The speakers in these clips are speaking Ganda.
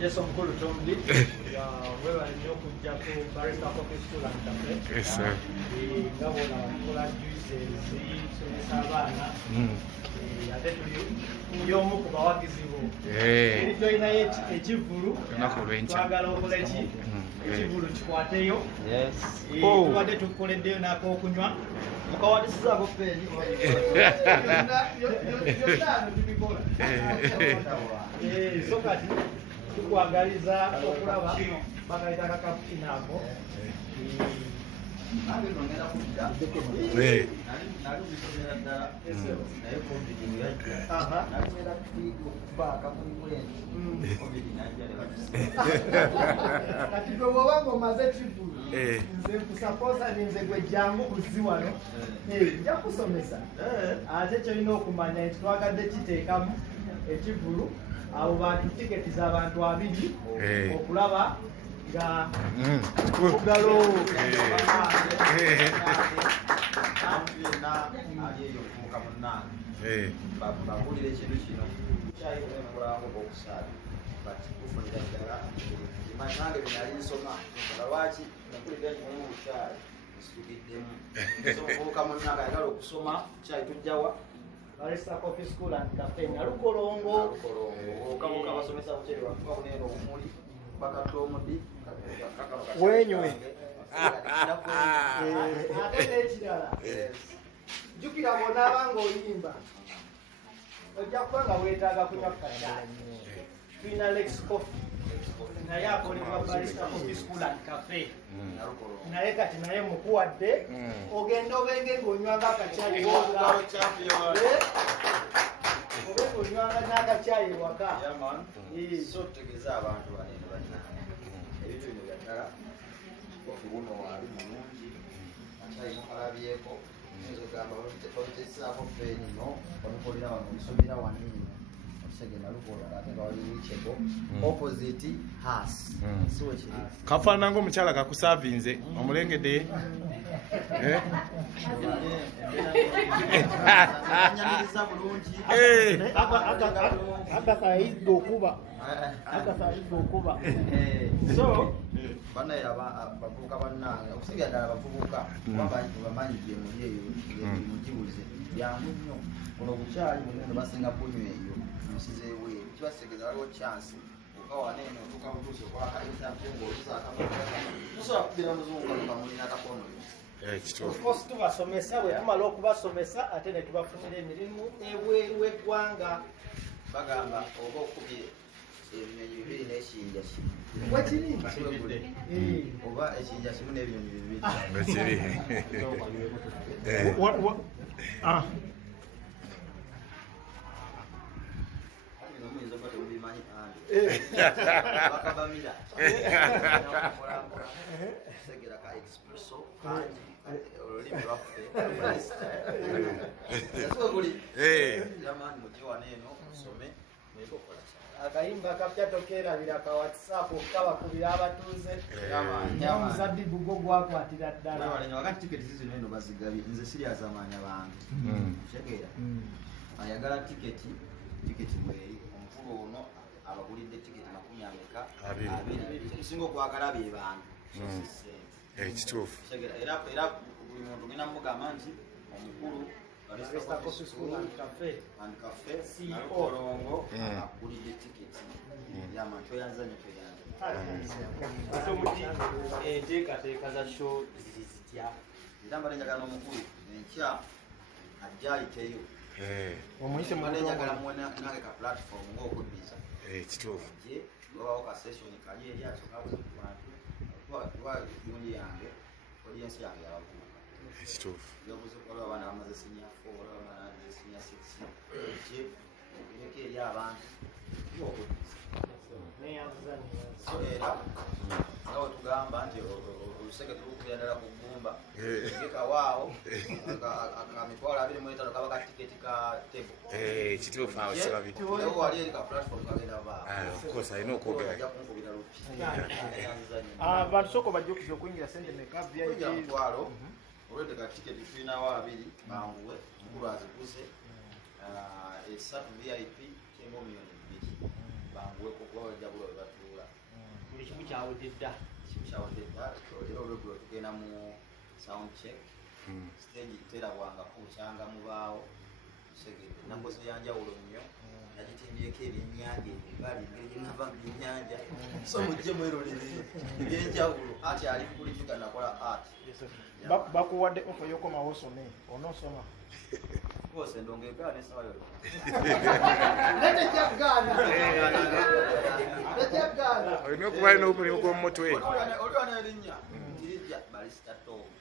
Yes, omukulu Tombi. Wewe nnyo kujja ku Barista Coffee School and Cafe. Yes, sir. Ngabona bakola juices, somesa abaana. Ate tuli y'omu ku bawagizi bo. Eri joyina ekivulu. Twagala okola ki? Ekivulu kikwateyo. Yes. Tubadde tukoleddeyo n'ak'okunywa. Mukawadisizaako ffeeni. Yonna tubikola. So kati tukwagaliza okulaba bakayita kakaputini ako. Kati gwe bw'obanga omaze ekivulu nze nkusapoza ninze gwe jjangu kuzzi wano nja kusomesa ate kyolina okumanya nti twagadde kiteekamu ekivulu abo bantu tiketi z'abantu 2 okulaba nga mugalo bakulira ekintu kino kyayinamulango bokusaabi bati kufunira ddala imanyi nange bwenali nsoma lwaki nakulira nyomu bukyayi nsitukiddemu omuvubuka munnange ayagala okusoma kyayi tujjawa Barista Coffee School and Cafe Nalukolongo okamuka basomesa bukyeri wakuba kuneera obumuli bakatomudi wenywe ate n'ekirala jjukira bw'onaaba ng'oyimba ojja kuba nga weetaaga kunywa kacaayi tulina Lex Coffee naye akolebwa Barista Coffee School and Cafe naye kati naye mukuwadde ogenda obenge ng'onywanga akacaayi obe ng'onywanga n'akacaayi ewaka so tutegeeza abantu banene balina ebintu bino byaddala kofi buno wali mulungi acaayi mukalabyeko oyinza ogamba babitesaako feeni no bamukolera wano omusomera wanini otusegenda lukola ate nga wali wichebo opposite has siwe kiri kafaanana ng'omukyala kakusaavinze omulengedde anyamiriza bulungi akasayidde okuba so banaye abavubuka bannange okusingira ddala abavubuka bamanyi byemuli eyo mugibuze byangu nnyo buno bukyali mulimu basinga kunywa eyo musize eweeru kibaseegeza waliwo chance okawaneeno otuuka butuusi okolakaosobola kubira muzungu kamulina akakono Of tubasomesa bwe tumala okubasomesa ate ne tubafunira emirimu ebweru w'eggwanga bagamba oba okubye ebinyonyi bibiri n'ekiyinja kimu wekiri oba ekiyinja kimu n'ebinyonyi bibiri muyinza oba temubimanyi andi bakabamira segera ka expresso olulimi lwaffe asoguli jamani mukiwaneeno musome mwekokola akayimba kapya tokeerabira ka WhatsApp okukabakubira abatuuze omuzaddibu gwo gwakwatira ddala wakati tiketi zizino eno bazigabye nze siriaza amaanya bange tegeera ayagala tiketi bweri omukulu ono abagulidde tiketi 20 ekisinga okwagala be bantu ekituufu era buli muntu genda mugamba nti omukulu Barista Coffee School and Cafe Nalukolongo akulidde tiketi yama toyanzanye enteekateeka za show ziri zitya era mbadde njagala n'omukulu enkya ajja ayiteyo njagala muwe nange ka platform ng'okuddiza ekituufu wabawo ka session kali eri atokabuze ku bantu gundi yange audience yange yabavubuka ekituufu yobuze kukola abaana bamaze senior 4 waliwo abaana bamaze senior 6 je ogereko eri abantu okuddiza era nga wetugamba nti olusege tulukubira ddala ku ggumba gekawaawo akamitwalo 25 kaba ka tiketi ka tebo ekituufu awo kirabika wali eri ka platform kagenda kosa alina okwogera kunkubira lupi abantu sooka bajjukiza okuyingira sente meka kuja mutwalo olwedde ka tiketi tulinawo 2 banguwe mukulu azikuze esatu VIP kemo milioni 2 banguweko kuba bajjabula we batuula buli kimu kyawedde dda kimukyawedde dda era olweggulo tugenda mu sound check stage terabwangako bukyanga mubaawo segedde nakoze yanjawulo nnyo nagitimbyeko ebyennyanja ebibali engeri gyenava mu byennyanja so mujje mwerolere ebyenjawulo ati ali kulijuga nakola art bakuwadde ofa y'okomawo osome onoosoma kose ndongeegaa nesawa yo olina okuba alina omulimu gw'omumutwe oliwana erinnya ntirijja balisita toomu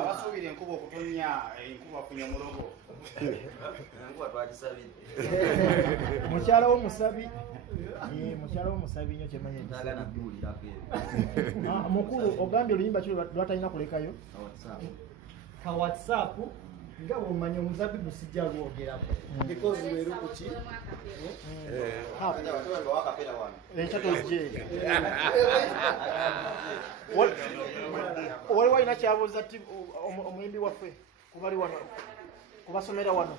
abasuubira enkuba okutonya enkuba kunya mulogo enkuba twagisabidde mukyala w'omusabi mukyala w'omusabi nnyo kyemanya nagana kuwulirako mukulu ogambye oluyimba kiro lwatalina kulekayo ka whatsapp nga bwomanya omuzabibu sijja lwogerako because werukuki ekyatojje waliwo alina kyabuuza omuyimbi waffe kubali wano kubasomera wano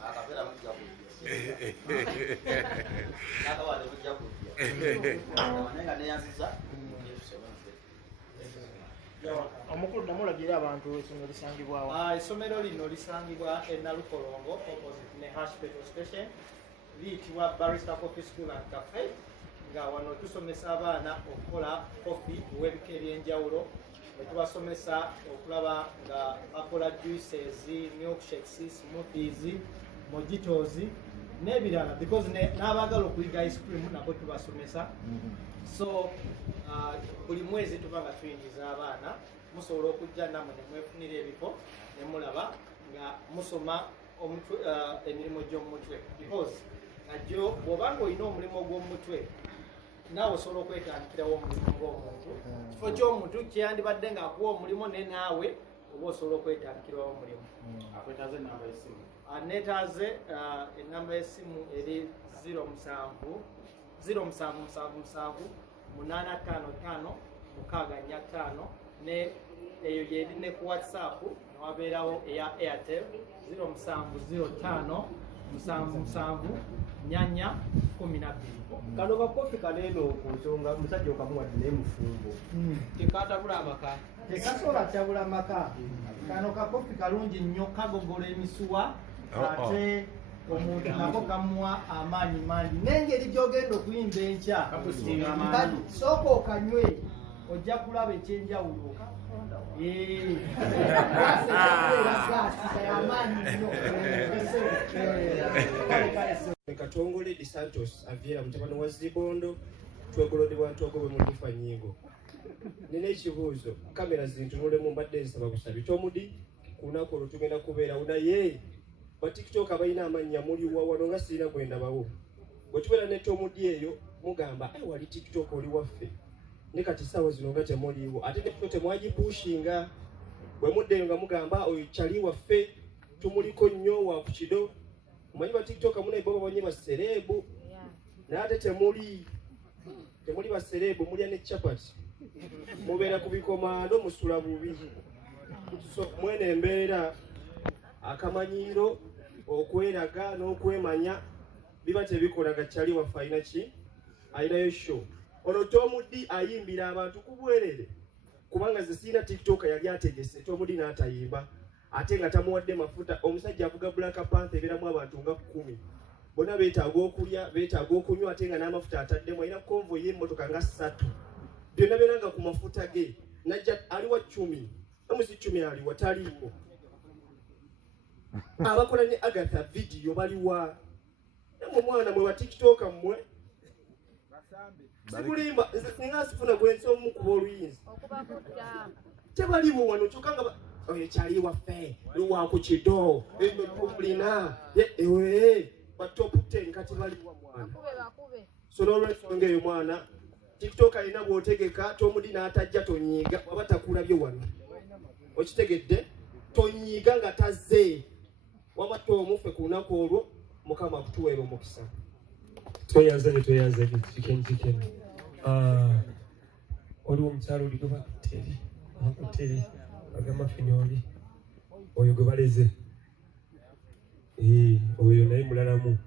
omukulu namulagire abantu essomero lisangibwawo essomero lino lisangibwa e Nalukolongo opposite ne Hash petrol station liyitibwa Barrister Coffee School and Cafe nga wano tusomesa abaana okukola coffee ow'ebika eby'enjawulo netubasomesa okulaba nga bakola juices, milkshakes, smoothies, mojitos n'ebirala because n'abaagala okuyiga ice cream nabo tubasomesa so buli mwezi tuba nga tuyingiza abaana musobola okujja nammwe ne mwefunira ebifo ne mulaba nga musoma emirimu gy'omutwe because najjo bw'obanga olina omulimu gw'omutwe naawe osobola okwetandikirawo omulimu ng'omuntu kifo ky'omuntu kyeyandibadde ng'akuwa omulimu ne naawe oba osobola okwetandikirawo omulimu akwetaaze enamba y'essimu neetaaze enamba y'essimu eri 0777855655 ne eyo yeri ne ku whatsapp newabeerawo eya airtel 0775774412 kano kakofi kaleero ku nsonga musajja okamuwadde naye mufumbo tekatabula amaka tekasobola tabula amaka kano kakofi kalungi nnyo kagogola emisuwa ate omuntu nako kamuwa amaanyi mangi n'engeri gy'ogenda okuyimba enkya sooka okanywe ojja kulaba ekyenjawulo Katongole Di Santos aviera mutabani wa Zibondo twegolodebwa ntogobwe mu Lifa Nyingo. Nina ekibuuzo kamera zintunulemu mbadde nsaba busabi Tomudi kunako olutugenda kubeera unaye ba TikTok abalina amannya muli wano nga sirina gwendabawo bwe tubeera ne Tomudi eyo mugamba wali TikTok oli waffe ne kati ssaawa zino nga temuliiwo ate ne temwagipushinga bwe muddeyo nga mugamba oyo kyali waffe tumuliko nnyo wa ku kido omanyi ba TikTok muna ibo babonye baserebu naye ate temuli baserebu mulya ne chapati mubeera ku bikomando musula bubi so mwene embeera akamanyiiro okweraga n'okwemanya biba tebikola nga kyali waffe alina ki alinayo show ono Tomudi ayimbira abantu ku bwerere kubanga ze sirina TikTok yali ategese Tomudi n'atayimba ate nga tamuwadde mafuta omusajja avuga Black Panther ebeeramu abantu nga 10 bonna beetaaga okulya beetaaga okunywa ate nga n'amafuta ataddemu alina konvo y'emmotoka nga 3 byonna byonna nga ku mafuta ge najja aliwa 10 omusi 10 aliwa taliiwo abakola ne Agatha video baliwa namwe mwana mwe wa TikTok mmwe sikulimba singa sifuna gwensi omu kuba oluyinza tebaliwo wano kyokka nga oyo kyali waffe luwa ku kido mulina ewe ba top 10 kati baliwa mwana so n'olwensonga eyo mwana TikTok alina bw'otegeka Tomudi n'atajja tonyiiga waba takulabye wano okitegedde tonyiiga nga tazze waba tomuffe ku lunaku olwo Mukama akutuweera omukisa tweyaze chicken oliwo omukyalo oli gwe bakutere bagamba fini oli oyo gwe baleze oyo naye mulalamu